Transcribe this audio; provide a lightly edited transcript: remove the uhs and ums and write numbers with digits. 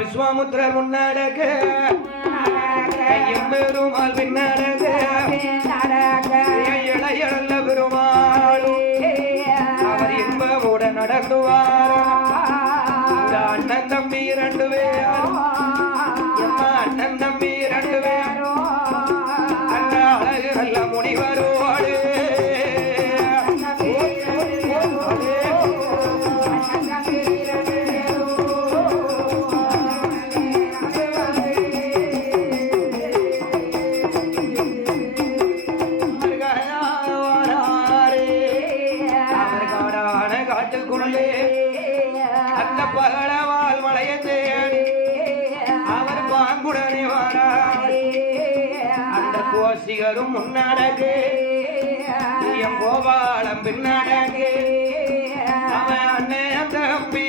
விஸ்வாமுத்திரர் முன்னடக்க எம்பெருமாள் பின்னடக்க இளையழல்ல பெருமாள் அவர் இன்பமுடன் நடந்துவார் அண்ணன் தம்பி 2 பேர் அண்ணன் தம்பி 2 பேர் அந்த அழகு நல்ல முனிவரோடு காட்டுக்குள்ளே அந்த பகலவால் மலையை தேடி அவர் பாங்குடனே வாரார் அந்த கோசிகரும் முன்னடக்கு என் கோபாலம் பின்னடக்கு அவன் அண்ணன் தம்பி